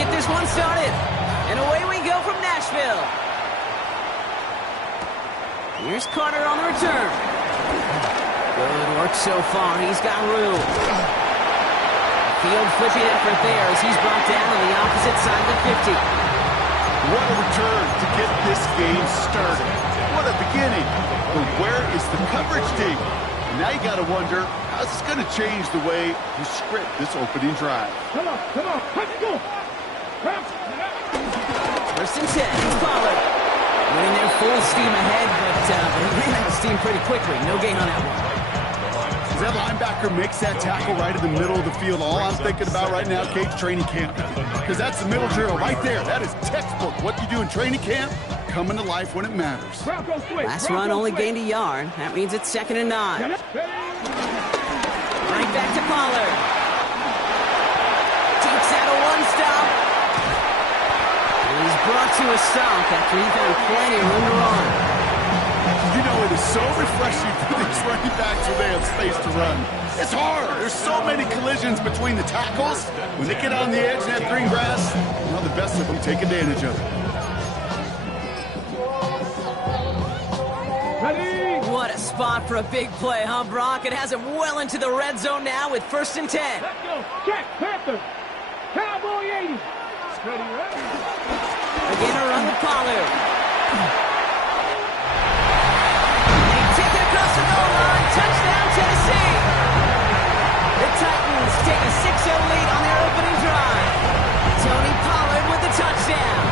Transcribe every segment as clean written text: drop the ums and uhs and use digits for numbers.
get this one started. And away we go from Nashville. Here's Carter on the return. Good work so far. He's got room. Field flipping effort there as he's brought down on the opposite side of the 50. What a return to get this game started. What a beginning. But where is the coverage team? And now you got to wonder, how's this going to change the way you script this opening drive? Come on, let's go. First and 10, it's Pollard. Winning their full steam ahead, but he ran out of steam pretty quickly. No gain on that one. As that linebacker makes that tackle right in the middle of the field, all I'm thinking about right now, Kate, training camp. Because that's the middle drill right there. That is textbook. What you do in training camp, coming to life when it matters. Last run only gained a yard. That means it's 2nd and 9. Right back to Pollard. Takes out a one-stop. He's brought to a stop after he found plenty of room to run. You know, it is so refreshing for these running backs when they have space to run. It's hard. There's so many collisions between the tackles. When they get on the edge and have green grass, well, the best of them take advantage of it. Ready? What a spot for a big play, huh, Brock? It has him well into the red zone now with 1st and 10. Let's go. Check, Panther. Cowboy 80. Ready, ready. Again, a run with Pollard. They take it across the goal line. Touchdown, Tennessee. The Titans take a 6-0 lead on their opening drive. Tony Pollard with the touchdown.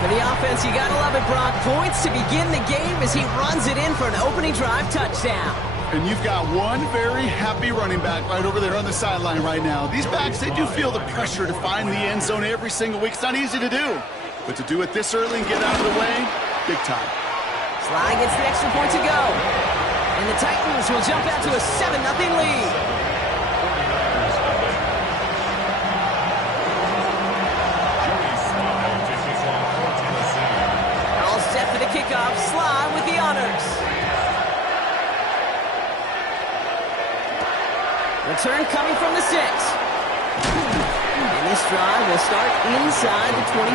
For the offense, you gotta love it, Brock. Points to begin the game as he runs it in for an opening drive touchdown. And you've got one very happy running back right over there on the sideline right now. These backs, they do feel the pressure to find the end zone every single week. It's not easy to do. But to do it this early and get out of the way, big time. Sly gets the extra point to go. And the Titans will jump out to a 7-0 lead. All set for the kickoff. Sly with the honors. Return coming from the 6. And this drive will start inside the 25.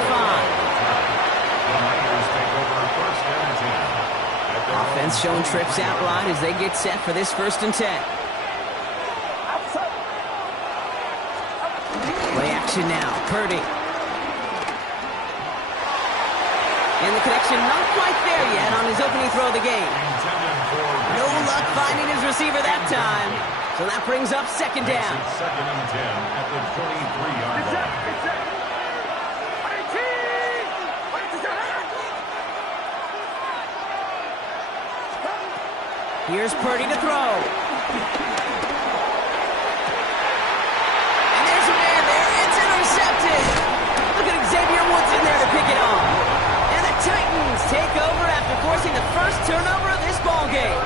Offense showing trips out right as they get set for this 1st and 10. Play action now. Purdy. And the connection not quite there yet on his opening throw of the game. No luck finding his receiver that time. So that brings up 2nd down. 2nd and 10 at the 23-yard line. Here's Purdy to throw. And there's a man there. It's intercepted. Look at Xavier Woods in there to pick it off. And the Titans take over after forcing the first turnover of this ball game.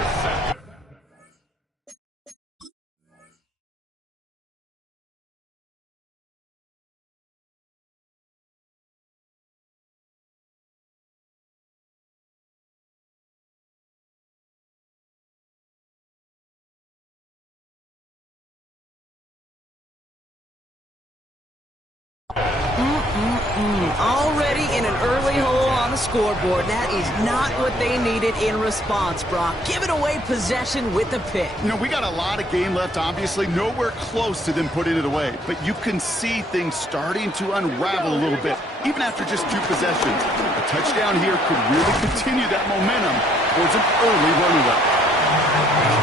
Already in an early hole on the scoreboard. That is not what they needed in response, Brock. Giving away possession with the pick. You know, we got a lot of game left, obviously. Nowhere close to them putting it away. But you can see things starting to unravel a little bit, even after just 2 possessions. A touchdown here could really continue that momentum towards an early runaway.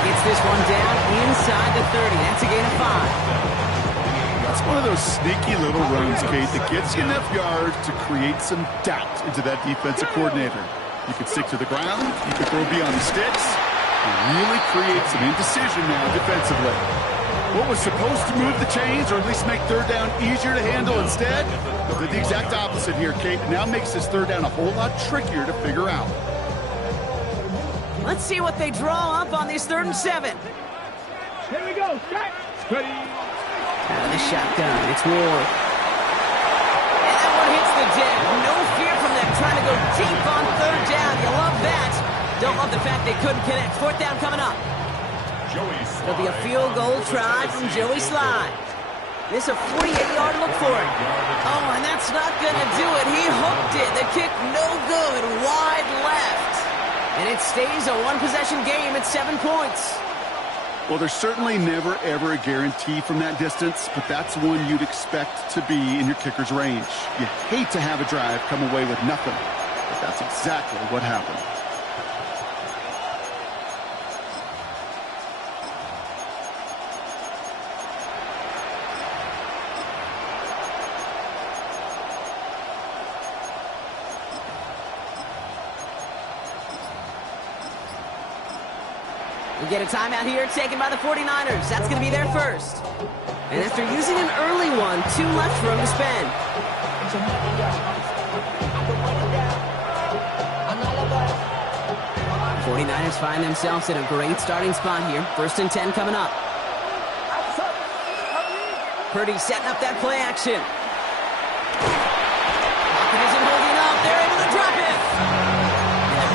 Gets this one down inside the 30. That's a gain of 5. It's one of those sneaky little runs, Kate, that gets you enough yards to create some doubt into that defensive coordinator. You can stick to the ground, you can throw beyond the sticks, and really create some indecision now defensively. What was supposed to move the chains, or at least make 3rd down easier to handle instead, did the exact opposite here, Kate. It now makes this 3rd down a whole lot trickier to figure out. Let's see what they draw up on this 3rd and 7. Here we go. Ready. Out of the shotgun, it's Ward. And that one hits the deck. No fear from them trying to go deep on 3rd down. You love that. Don't love the fact they couldn't connect. 4th down coming up. There'll be a field goal try from Joey Sly. This a 48-yard look for it. Oh, and that's not going to do it. He hooked it. The kick no good. Wide left. And it stays a one-possession game at 7 points. Well, there's certainly never, ever a guarantee from that distance, but that's one you'd expect to be in your kicker's range. You hate to have a drive come away with nothing, but that's exactly what happened. We get a timeout here taken by the 49ers. That's going to be their first. And after using an early one, 2 left for him to spend. 49ers find themselves in a great starting spot here. 1st and 10 coming up. Purdy setting up that play action. Pocket isn't holding up. They're able to drop it.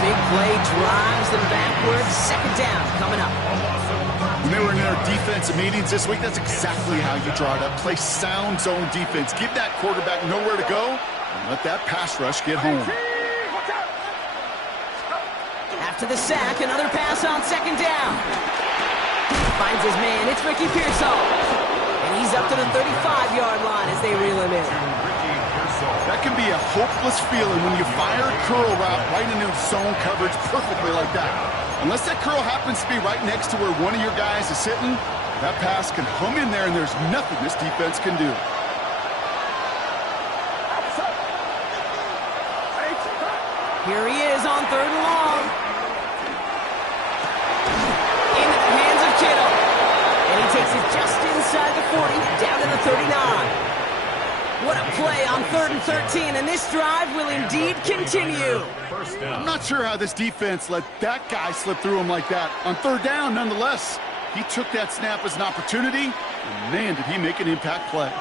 Big play drives them backwards. 2nd down coming up. When they were in their defensive meetings this week, that's exactly how you draw it up. Play sound zone defense. Give that quarterback nowhere to go and let that pass rush get home. After the sack, another pass on 2nd down. Finds his man. It's Ricky Pearsall. And he's up to the 35-yard line as they reel him in. That can be a hopeless feeling when you fire a curl route right into zone coverage perfectly like that. Unless that curl happens to be right next to where one of your guys is sitting, that pass can hum in there and there's nothing this defense can do. Here he is on 3rd and long. Into the hands of Kittle. And he takes it just inside the 40, down to the 39. What a play on 3rd and 13, and this drive will indeed continue. I'm not sure how this defense let that guy slip through him like that. On 3rd down, nonetheless, he took that snap as an opportunity, and man, did he make an impact play.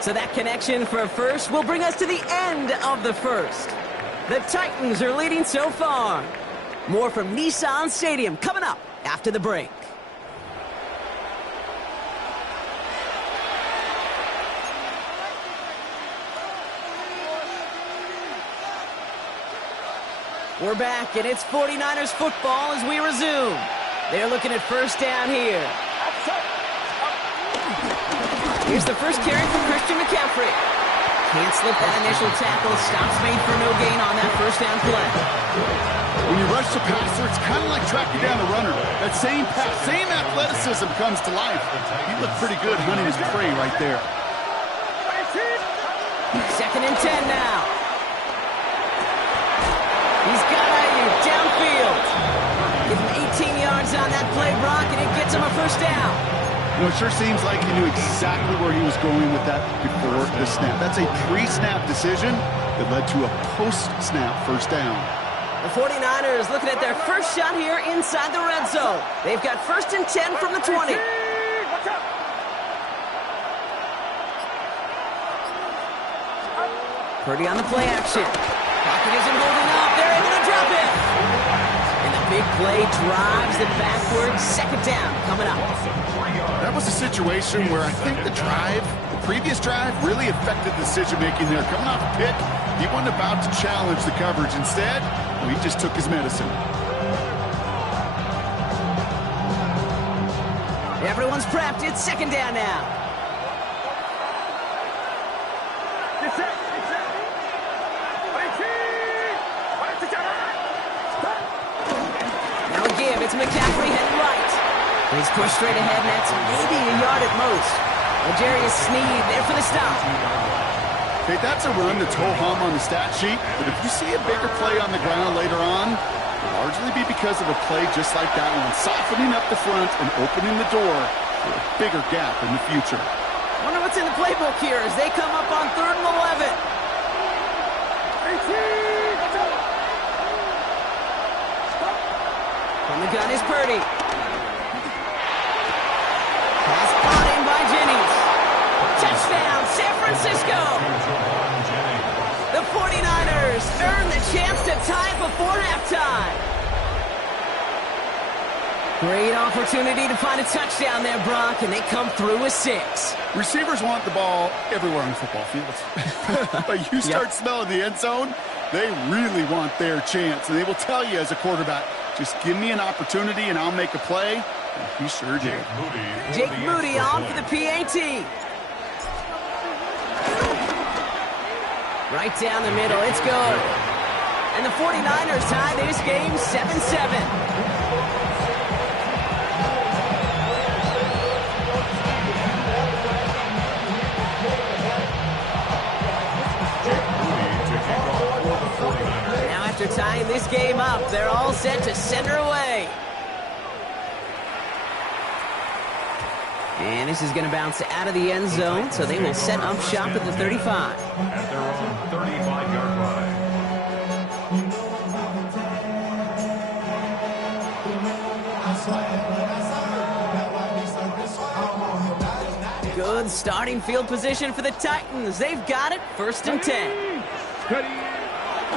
So that connection for a first will bring us to the end of the first. The Titans are leading so far. More from Nissan Stadium coming up after the break. We're back, and it's 49ers football as we resume. They're looking at 1st down here. Here's the first carry for Christian McCaffrey. Can't slip that initial tackle. Stops made for no gain on that 1st down play. When you rush the passer, it's kind of like tracking down the runner. That same pass, same athleticism comes to life. He looked pretty good hunting his prey right there. 2nd and 10 now. He's got Ayuk downfield. Give him 18 yards on that play, Brock, and it gets him a 1st down. You know, it sure seems like he knew exactly where he was going with that before the snap. That's a pre-snap decision that led to a post-snap 1st down. The 49ers looking at their first shot here inside the red zone. They've got 1st and 10 from the 20. Purdy on the play action. Pocket isn't holding up. They're able to drop it. And the big play drives them backwards. 2nd down coming up. That was a situation where I think the previous drive, really affected decision-making there. Coming off a pick, he wasn't about to challenge the coverage. Instead, he just took his medicine. Everyone's prepped. It's 2nd down now. Now a give. It's McCaffrey heading right. He's pushed straight ahead, and that's maybe a yard at most. L'Jarius Sneed there for the stop. Hey, that's a run that's ho-hum on the stat sheet, but if you see a bigger play on the ground later on, it'll largely be because of a play just like that one, softening up the front and opening the door for a bigger gap in the future. Wonder what's in the playbook here as they come up on 3rd and 11. From the gun is Purdy. Pass caught in by Jennings. Touchdown, San Francisco. The 49ers earn the chance to tie before halftime. Great opportunity to find a touchdown there, Brock, and they come through with 6. Receivers want the ball everywhere on the football field. But you start smelling the end zone, they really want their chance. And they will tell you as a quarterback, just give me an opportunity and I'll make a play. And he sure did. Jake Moody on for the PAT. Right down the middle, it's good. And the 49ers tie this game 7-7. After tying this game up, they're all set to center away. And this is going to bounce out of the end zone, so they will set up shop at the 35. At their own 35-yard line. Good starting field position for the Titans. They've got it, 1st and 10.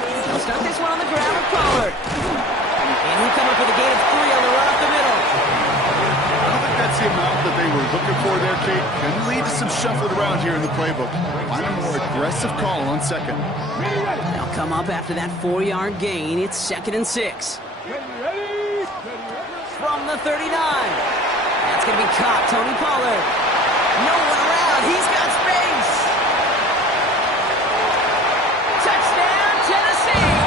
They'll start this one on the ground with Pollard. And he'll come up with a gain of 3 on the run up the middle. I don't think that's the amount that they were looking for there, Kate. Can lead to some shuffling around here in the playbook. Find a more aggressive call on 2nd. They'll come up after that 4-yard gain. It's 2nd and 6. From the 39. That's going to be caught. Tony Pollard. No one around. He's got space. Touchdown, Tennessee.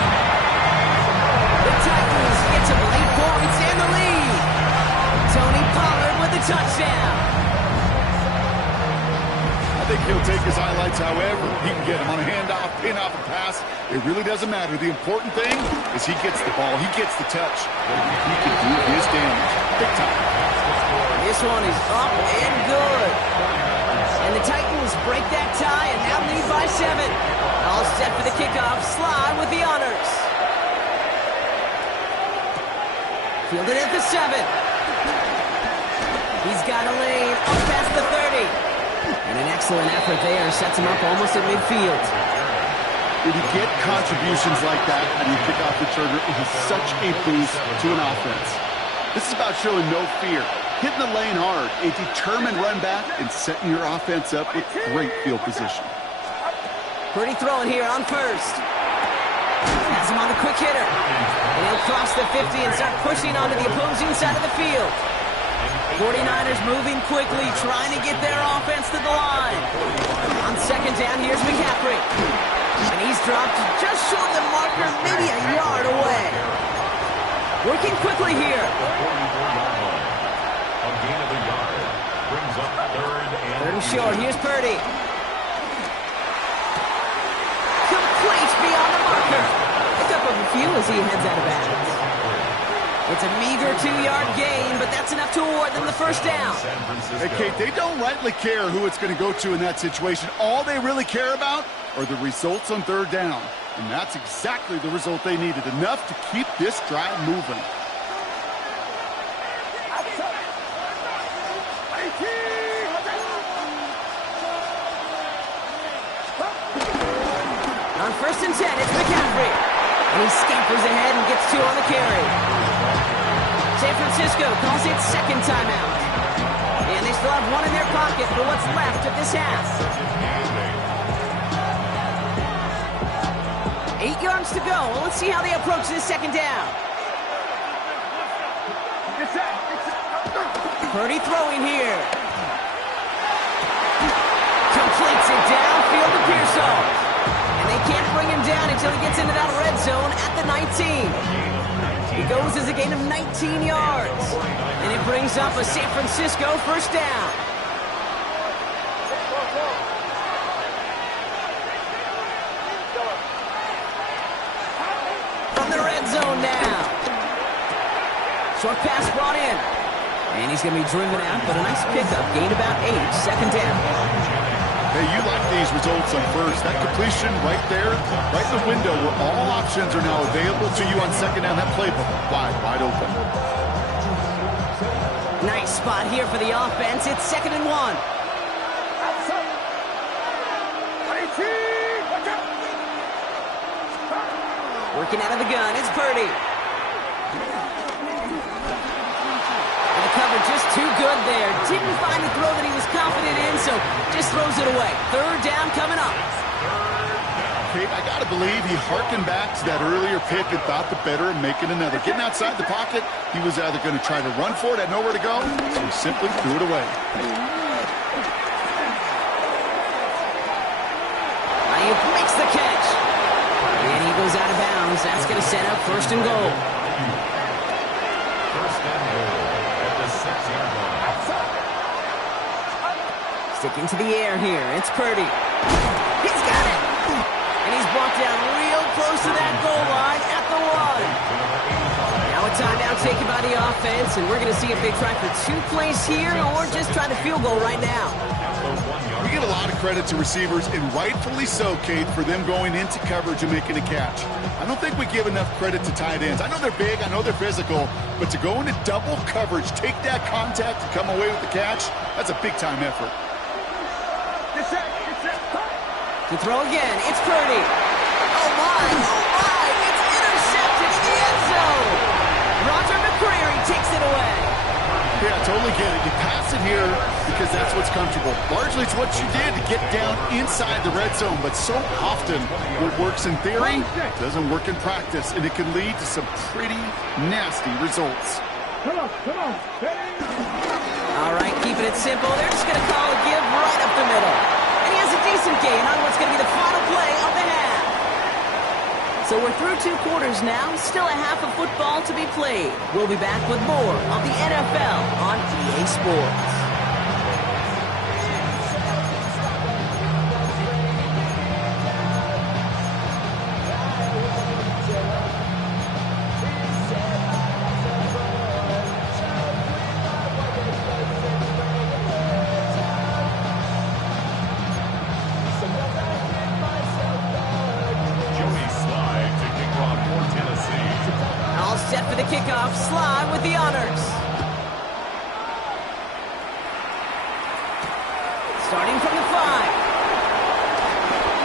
The Titans get some late points in the lead. Tony Pollard with the touchdown. I think he'll take his highlights however he can get them on a handoff, pin-off, a pass. It really doesn't matter. The important thing is he gets the ball. He gets the touch. He can do his damage. Big time. This one is up and good. And the Titans break that tie and now lead by 7. All set for the kickoff. Slide with the honors. Fielded at the 7. He's got a lane up past the 30. And an excellent effort there sets him up almost at midfield. When you get contributions like that and you kick off returner, it is such a boost to an offense. This is about showing no fear, hitting the lane hard, a determined run back, and setting your offense up with great field position. Pretty throwing here on 1st. Has him on the quick hitter. And he'll cross the 50 and start pushing onto the opposing side of the field. 49ers moving quickly, trying to get their offense to the line. On 2nd down, here's McCaffrey. And he's dropped just short of the marker, maybe a yard away. Working quickly here. A gain of a yard brings up 3rd and short. Here's Purdy. Complete beyond the marker. Pick up a few as he heads out of bounds. It's a meager 2-yard gain, but that's enough to award them the 1st down. Hey, Kate, they don't rightly care who it's going to go to in that situation. All they really care about are the results on 3rd down. And that's exactly the result they needed. Enough to keep this drive moving. On 1st and 10, it's McCaffrey. And he scampers ahead and gets 2 on the carry. San Francisco calls it 2nd timeout. And they still have 1 in their pocket for what's left of this half. 8 yards to go. Well, let's see how they approach this 2nd down. Purdy throwing here. Completes it downfield to Pearsall. And they can't bring him down until he gets into that red zone at the 19. He goes as a gain of 19 yards. And it brings up a San Francisco 1st down. From the red zone now. Short pass brought in. And he's going to be driven out, but a nice pickup. Gain about 8, 2nd down. Hey, you like these results on 1st. That completion right there, right in the window where all options are now available to you on 2nd down. That playbook wide open. Nice spot here for the offense. It's 2nd and 1. Working out of the gun, it's Purdy. covered just too good there. Didn't find the throw that he was confident in, so just throws it away. Third down coming up. Kate, I got to believe he harkened back to that earlier pick and thought the better of making another. Getting outside the pocket, he was either going to try to run for it, had nowhere to go, so he simply threw it away. Ayuk makes the catch. And he goes out of bounds. That's going to set up first and goal. First and goal at the 6-yard line. Sticking to the air here. It's Purdy. He's got it. And he's brought down real close to that goal line at the 1. Now a timeout taken by the offense, and we're going to see if they try for 2 plays here or just try the field goal right now. We give a lot of credit to receivers, and rightfully so, Kate, for them going into coverage and making a catch. I don't think we give enough credit to tight ends. I know they're big, I know they're physical, but to go into double coverage, take that contact, and come away with the catch, that's a big-time effort. To throw again, it's Purdy. Oh my, it's intercepted in the end zone. Roger McCreary takes it away. Yeah, I totally get it. You pass it here because that's what's comfortable. Largely it's what you did to get down inside the red zone, but so often what works in theory doesn't work in practice, and it can lead to some pretty nasty results. Come on. All right, keeping it simple. They're just going to call a give right up the middle. And he has a decent gain on what's going to be the final play of the half. So we're through 2 quarters now. Still a half of football to be played. We'll be back with more of the NFL on EA Sports. Set for the kickoff. Sly with the honors. Starting from the 5.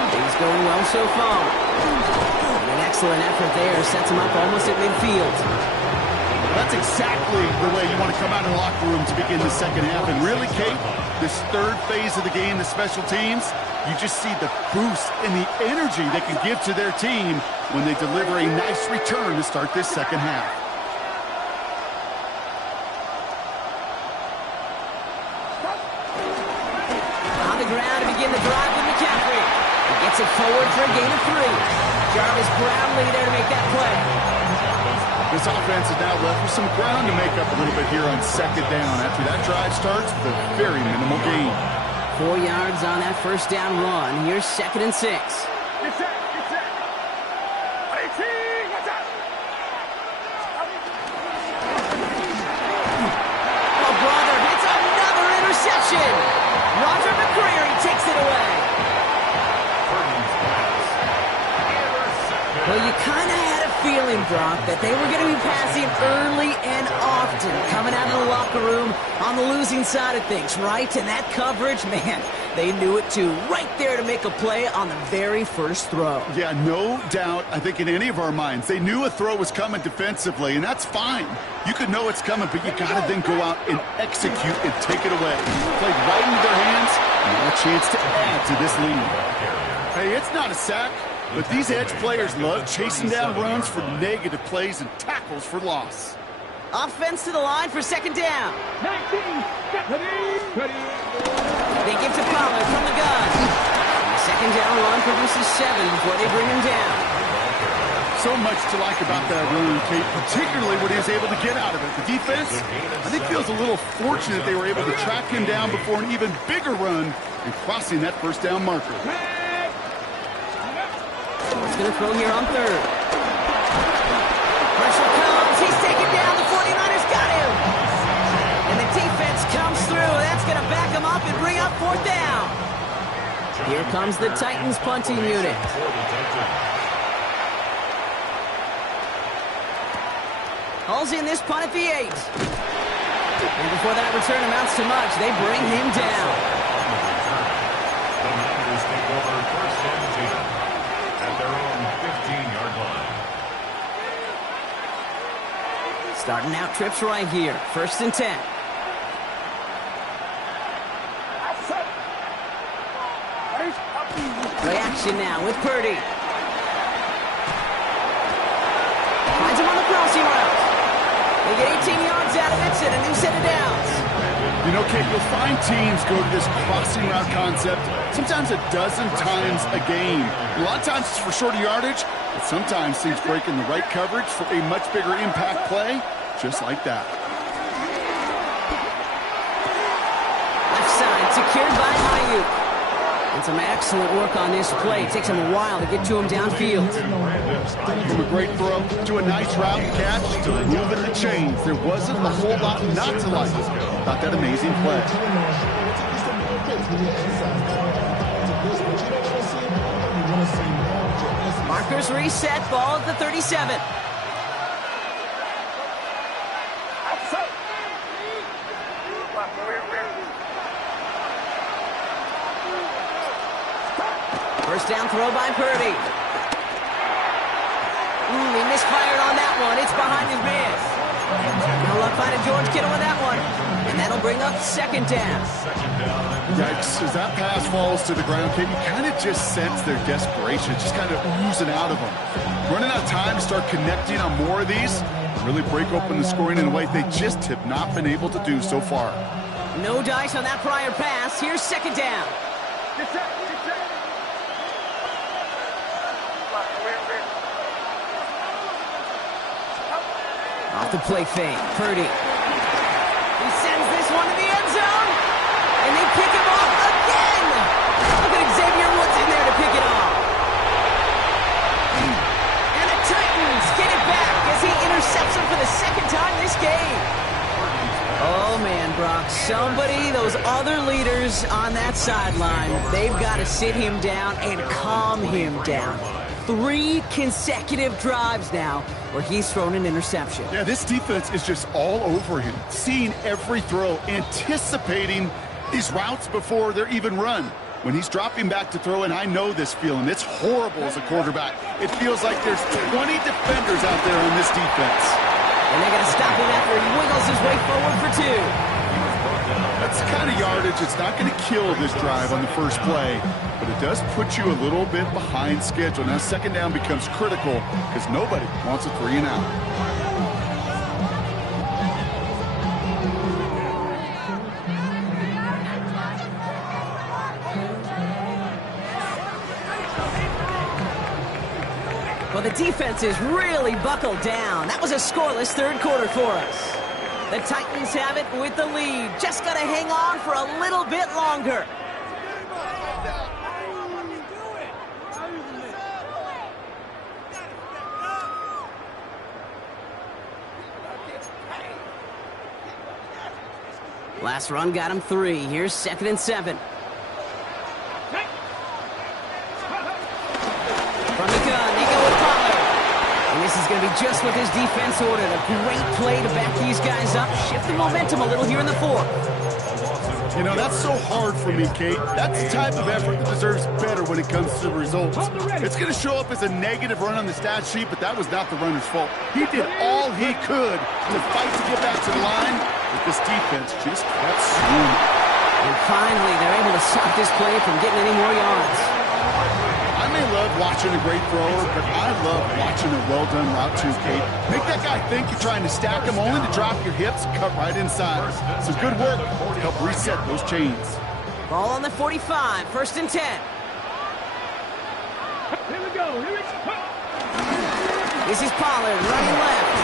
He's going well so far. And an excellent effort there. Sets him up almost at midfield. That's exactly the way you want to come out of the locker room to begin the second half. And really, Kate, this third phase of the game, the special teams, you just see the boost and the energy they can give to their team when they deliver a nice return to start this second half. On the ground to begin the drive with McCaffrey. He gets it forward for a gain of 3. Jarvis Brownlee there to make that play. This offense is now left with some ground to make up a little bit here on second down after that drive starts with a very minimal gain. 4 yards on that first down run. Here's 2nd and 6. Oh, brother, it's another interception. Roger McCreary takes it away. Well, you kind of had a feeling, Brock, that they were going to be passing early and often, coming out of the locker room on the losing side of things, right? And that coverage, man, they knew it too. Right there to make a play on the very first throw. Yeah, no doubt, I think in any of our minds, they knew a throw was coming defensively, and that's fine. You could know it's coming, but you got to then go out and execute and take it away. Played right into their hands, and a chance to add to this lead. Hey, it's not a sack. But these edge players love chasing down runs for negative plays and tackles for loss. Offense to the line for 2nd down. 19, ready. They give to Pollard from the gun. The 2nd down run produces 7 before they bring him down. So much to like about that run, Kate, particularly what he was able to get out of it. The defense, I think, feels a little fortunate they were able to track him down before an even bigger run and crossing that first down marker. He's going to throw here on 3rd. Pressure comes. He's taken down. The 49ers got him. And the defense comes through. That's going to back him up and bring up 4th down. Here comes the Titans punting unit. Hauls in this punt at the 8. And before that return amounts to much, they bring him down. The Niners take over 1st and 10 at their own 15-yard line. Starting out trips right here. 1st and 10. possession now with Purdy. Finds him on the crossing route. They get 18 yards out of it and a new set of downs. You know, Kate, you'll find teams go to this crossing route concept sometimes a dozen times a game. A lot of times it's for shorter yardage, but sometimes teams break in the right coverage for a much bigger impact play, just like that. Left side secured by Ayuk. And some excellent work on this play. It takes him a while to get to him downfield. From a great throw to a nice route catch to moving the chains. There wasn't a whole lot not to like about that amazing play. Markers reset, ball at the 37. First down throw by Purdy. He misfired on that one. It's behind his man. No luck finding George Kittle with that one. And that'll bring up second down. Yikes, as that pass falls to the ground, Kate, you kind of just sense their desperation, just kind of oozing out of them. Running out of time to start connecting on more of these, really break open the scoring in a way they just have not been able to do so far. No dice on that prior pass. Here's second down. Off the play fake, Purdy. He sends this one to the end zone, and they pick him off again. Look at Xavier Woods in there to pick it off. And the Titans get it back as he intercepts him for the second time this game. Oh, man, Brock, somebody, those other leaders on that sideline, they've got to sit him down and calm him down. 3 consecutive drives now where he's thrown an interception. Yeah, this defense is just all over him, seeing every throw, anticipating these routes before they're even run. When he's dropping back to throw, and I know this feeling, it's horrible as a quarterback. It feels like there's 20 defenders out there on this defense. And they're going to stop him after he wiggles his way forward for 2. That's the kind of yardage. It's not going to kill this drive on the first play, but it does put you a little bit behind schedule. Now second down becomes critical because nobody wants a 3 and out. Well, the defense is really buckled down. That was a scoreless third quarter for us. The Titans have it with the lead. Just got to hang on for a little bit longer. Last run got him 3. Here's 2nd and 7. From the gun, they go with Pollard. And this is going to be just what his defense ordered. A great play to back these guys up. Shift the momentum a little here in the 4th. You know, that's so hard for me, Kate. That's the type of effort that deserves better when it comes to the results. It's going to show up as a negative run on the stat sheet, but that was not the runner's fault. He did all he could to fight to get back to the line, but this defense just kept swinging. And finally, they're able to stop this play from getting any more yards. I may love watching a great thrower, but I love watching a well-done route too, Kate. Make that guy think you're trying to stack him only to drop your hips, cut right inside. So good work to help reset those chains. Ball on the 45, 1st and 10. Here we go. Here we go. This is Pollard running left.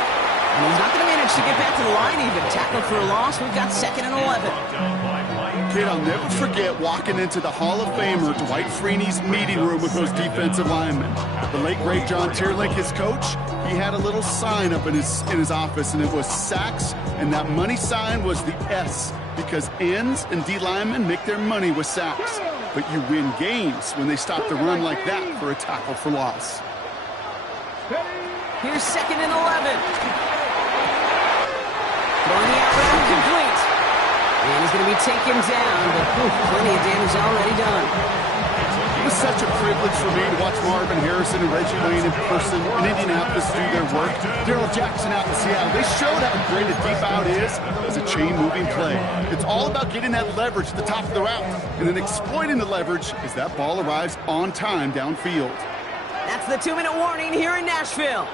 And he's not going to manage to get back to the line even. Tackled for a loss. We've got 2nd and 11. Kid, I'll never forget walking into the Hall of Famer Dwight Freeney's meeting room with those defensive linemen. The late, great John Tierlink, his coach, he had a little sign up in his office, and it was sacks, and that money sign was the S, because ends and D linemen make their money with sacks. But you win games when they stop the run like that for a tackle for loss. Here's 2nd and 11. Throwing the out route complete. And he's going to be taken down, but plenty of damage already done. was such a privilege for me to watch Marvin Harrison and Reggie Wayne in person in Indianapolis do their work. Darrell Jackson out in Seattle. They showed how great a deep out is as a chain-moving play. It's all about getting that leverage at the top of the route and then exploiting the leverage as that ball arrives on time downfield. That's the 2-minute warning here in Nashville.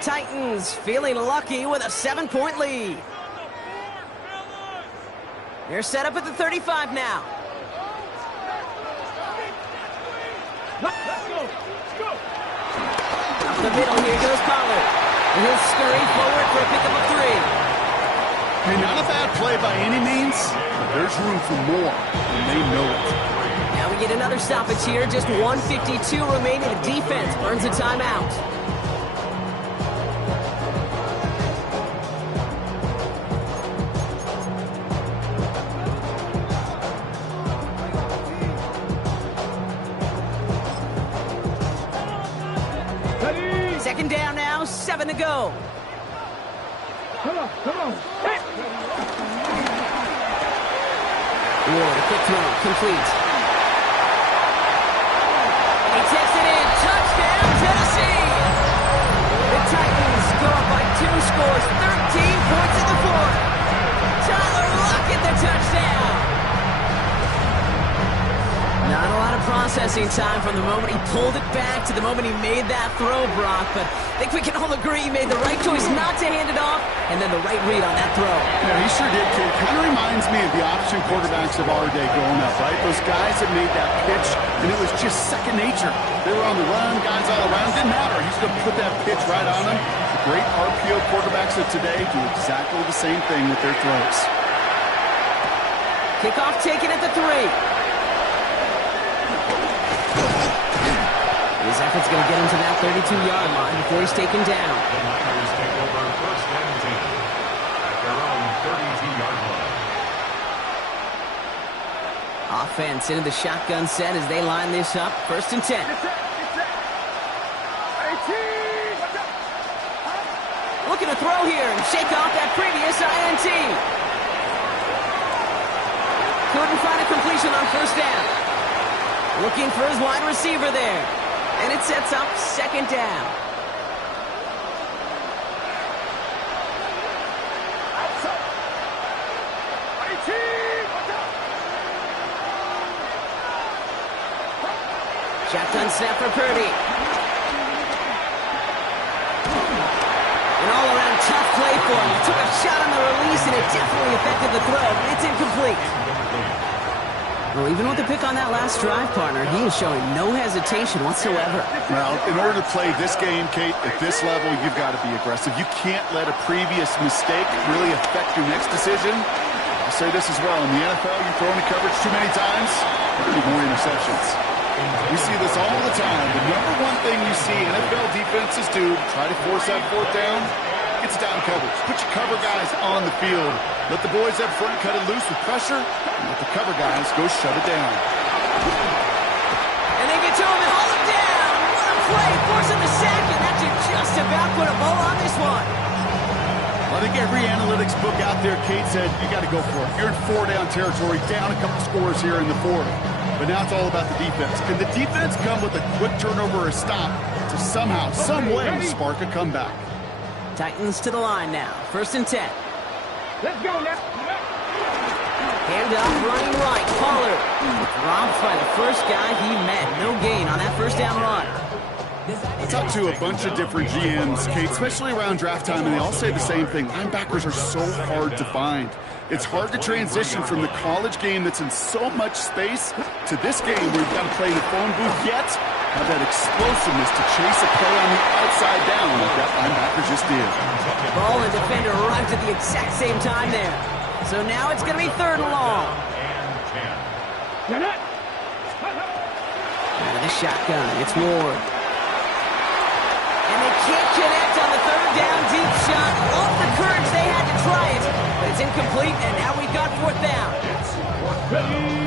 Titans feeling lucky with a 7-point lead. They're set up at the 35 now. Let's go. Up the middle, here goes Pollard. And he'll scurry forward for a pickup of 3. Hey, not a bad play by any means, but there's room for more, and they know it. Now we get another stoppage here. Just 1:52 remaining. The defense burns a timeout. Second down now, 7 to go. Come on. Hit. Ward, a quick throw, complete. He takes it in, touchdown, Tennessee! The Titans go up by 2 scores, 13 points in the fourth. Tyler Lockett, the touchdown! Not a lot of processing time from the moment he pulled it back to the moment he made that throw, Brock, but I think we can all agree he made the right choice not to hand it off, and then the right read on that throw. Yeah, he sure did, kid. Kind of reminds me of the option quarterbacks of our day growing up, right? Those guys that made that pitch, and it was just second nature. They were on the run, guys all around. Didn't matter. He's going to put that pitch right on them. The great RPO quarterbacks of today do exactly the same thing with their throws. Kickoff taken at the 3. His effort's going to get him to that 32-yard line before he's taken down. The Niners take over first and 10 at their own 32-yard line. Offense into the shotgun set as they line this up. First and 10. Looking to throw here and shake off that previous INT. Couldn't find a completion on first down. Looking for his wide receiver there. And it sets up second down. Shotgun snap for Purdy. An all-around tough play for him. He took a shot on the release, and it definitely affected the throw, but it's incomplete. Well, even with the pick on that last drive, partner, he is showing no hesitation whatsoever. Well, in order to play this game, Kate, at this level, you've got to be aggressive. You can't let a previous mistake really affect your next decision. I'll say this as well. In the NFL, you throw into coverage too many times, there'll be more interceptions. We see this all the time. The number one thing you see NFL defenses do, try to force that fourth down, it's down coverage. Put your cover guys on the field. Let the boys up front cut it loose with pressure, and let the cover guys go shut it down. And they get to him and haul him down. What a play, forcing the sack, and that should just about put a bow on this one. I think every analytics book out there, Kate said, you got to go for it. You're in 4-down territory, down a couple scores here in the fourth. But now it's all about the defense. Can the defense come with a quick turnover or a stop to somehow, some way, spark a comeback? Titans to the line now. First and 10. Let's go now. Hand off running right. Pollard robbed by the first guy he met. No gain on that first down run. It's up to a bunch of different GMs, Kate, especially around draft time, and they all say the same thing. Linebackers are so hard to find. It's hard to transition from the college game that's in so much space to this game where you've got to play in the phone booth, yet have that explosiveness to chase a play on the outside down like that linebacker just did. Ball and defender arrived at the exact same time there. So now it's going to be third and long. Out of the shotgun, it's Ward. And they can't connect on the third down deep shot. Off the courage, they had to try it. But it's incomplete, and now we've got fourth down.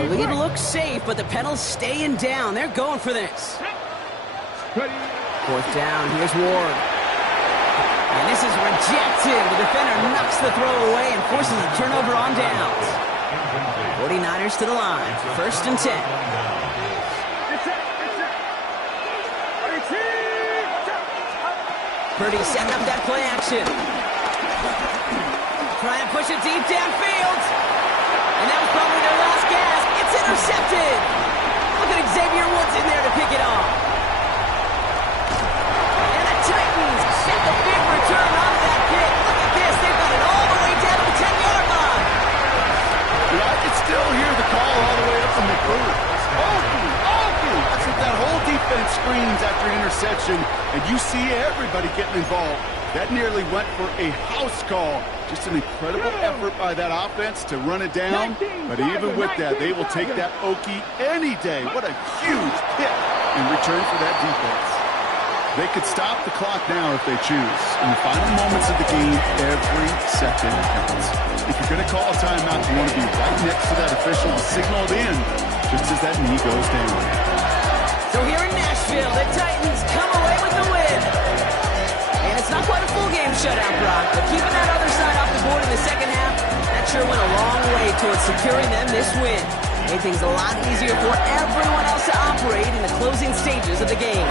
The lead looks safe, but the pedals staying down. They're going for this. Fourth down, here's Ward. And this is rejected. The defender knocks the throw away and forces a turnover on downs. 49ers to the line. First and 10. Purdy setting up that play action. Trying to push it deep downfield. And that was probably their last gasp. It's intercepted. Look at Xavier Woods in there to pick it off. And the Titans get the big return onto that kick. Look at this. They've got it all the way down to the 10-yard line. Yeah, I can still hear the call all the way up from the booth. Okie! That's what that whole defense screams after an interception, and you see everybody getting involved. That nearly went for a house call. Just an incredible effort by that offense to run it down. But even with that, they will take that Okie any day. What a huge hit in return for that defense. They could stop the clock now if they choose. In the final moments of the game, every second counts. If you're going to call a timeout, you want to be right next to that official to signal it in just as that knee goes down. So here in Nashville, the Titans come away with the win. And it's not quite a full game shutout, Brock, but keeping that other side off the board in the second half, that sure went a long way towards securing them this win. Made things a lot easier for everyone else to operate in the closing stages of the game.